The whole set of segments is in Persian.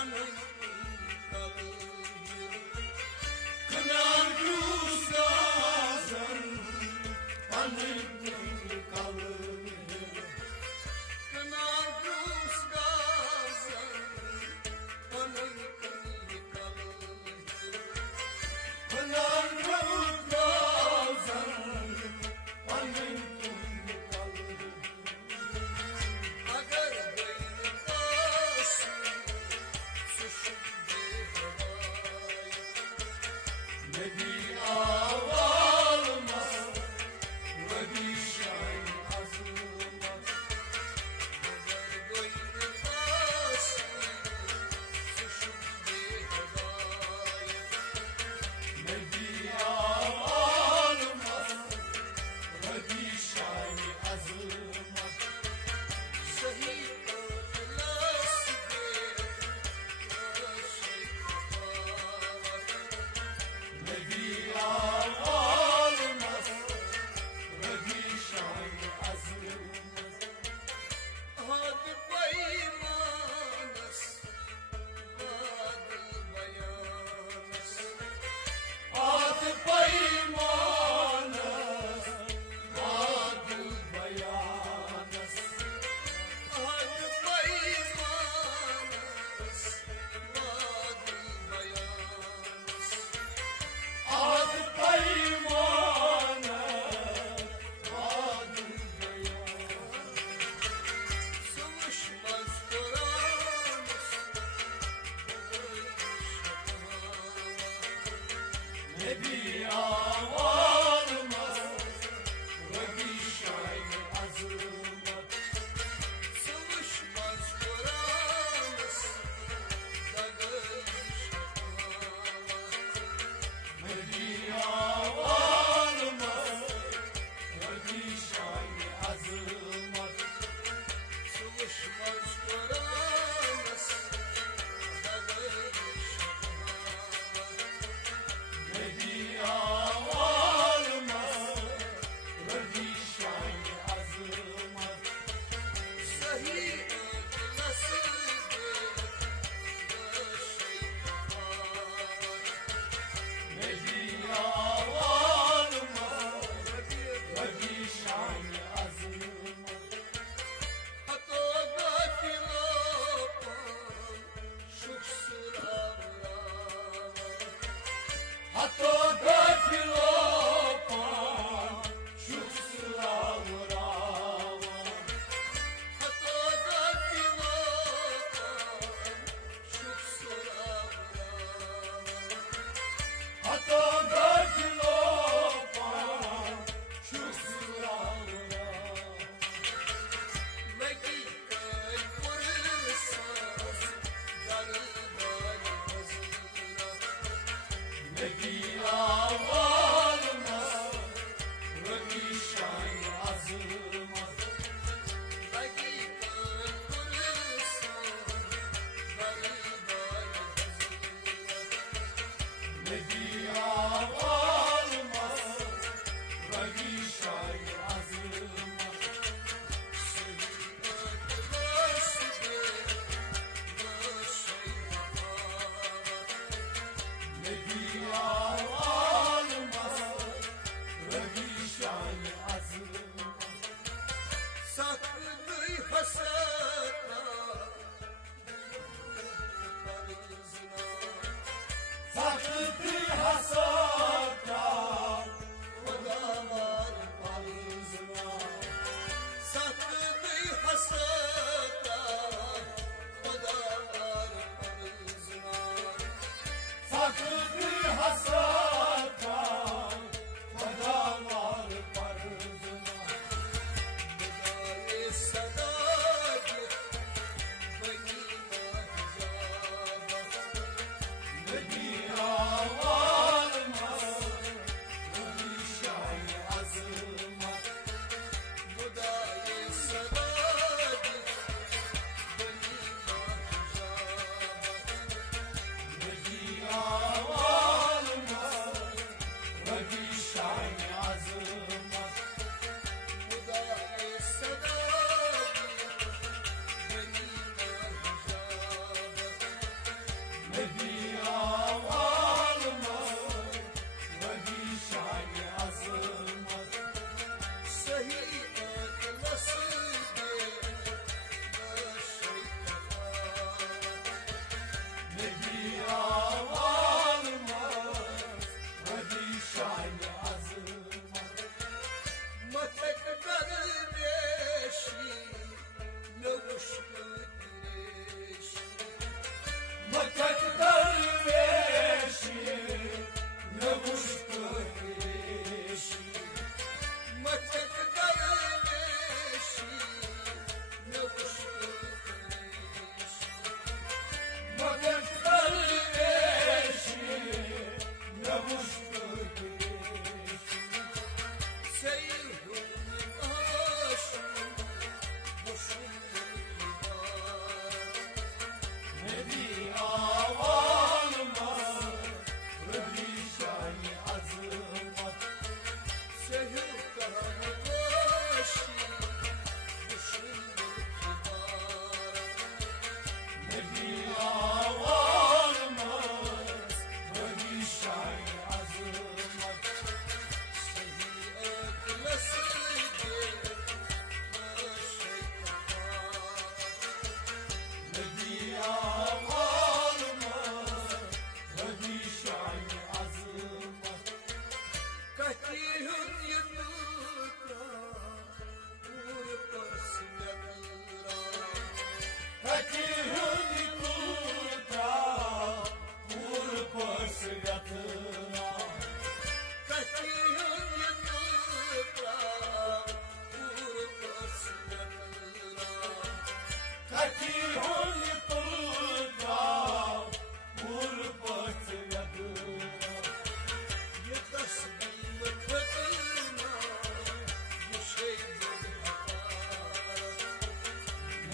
Anın Kınar Rustazan Anın kalır Kınar Rustazan Anın kalır Kınar Rustazan Anın kalır Agar beni taşı فتيح لطرقا وربط يدنا يتصدم كتنا يشيد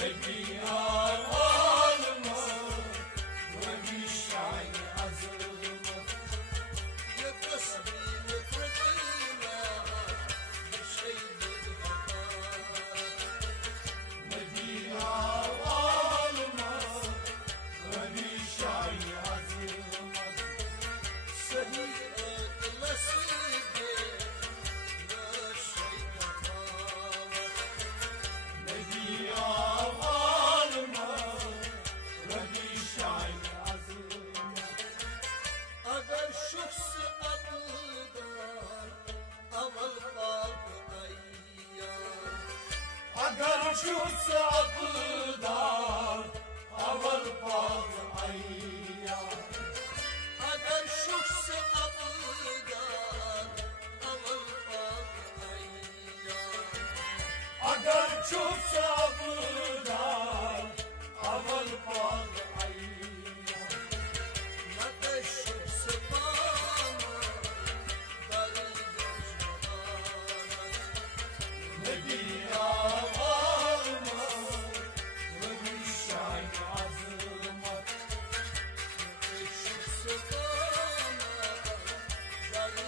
نبي عالمه وبيشعي عزمه يتصدم كتنا يشيد نبي عالمه وبيشعي عزمه سهيئة لسيدي لا شيء نبي عالمه وبيشعي عزمه اگر شخص اقدار اول باب ايام اگر شخص اقدار اول باب ايام اگر شخص اقدار اول باب ايام اگر شخص اقدار اول باب ايام متى الشخص قام برد نبي عالمه وبيشعي عزمه الشخص قام برد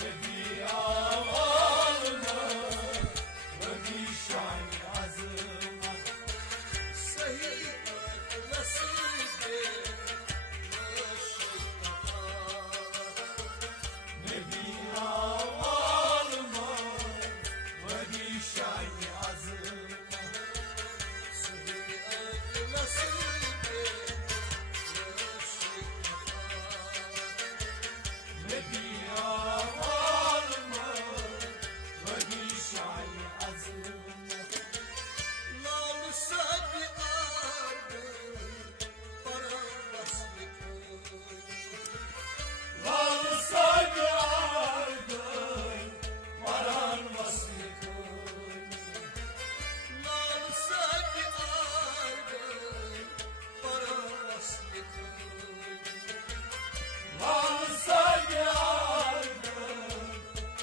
نبي عالمه وبيشعي عزمه سهيئة لسيدي لا شيء نبي عالمه وبيشعي عزمه سهيئة لسيدي لا شيء نبي عالمه وبيشعي عزمه لا وسعد أرض برا وصلك لا وسعد أرض برا وصلك لا وسعد أرض برا وصلك لا وسعد أرض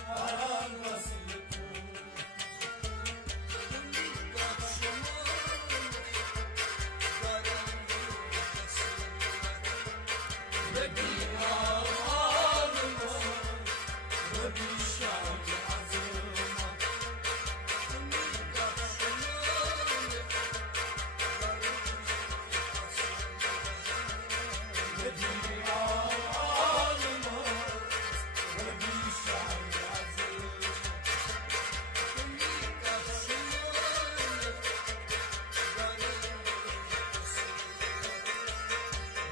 برا وصلك نبي عالمه وبيشعي عزمه نبي عالمه وبيشعي عزمه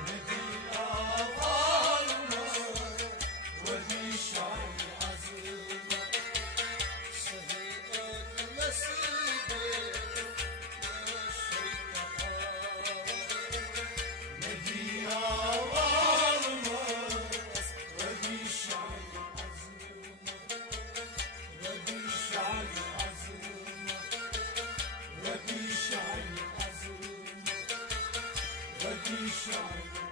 نبي عالمه وبيشعي عزمه سهيئة لسيدي لا شيء نبي عالمه وبيشعي عزمه وبيشعي عزمه وبيشعي عزمه وبيشعي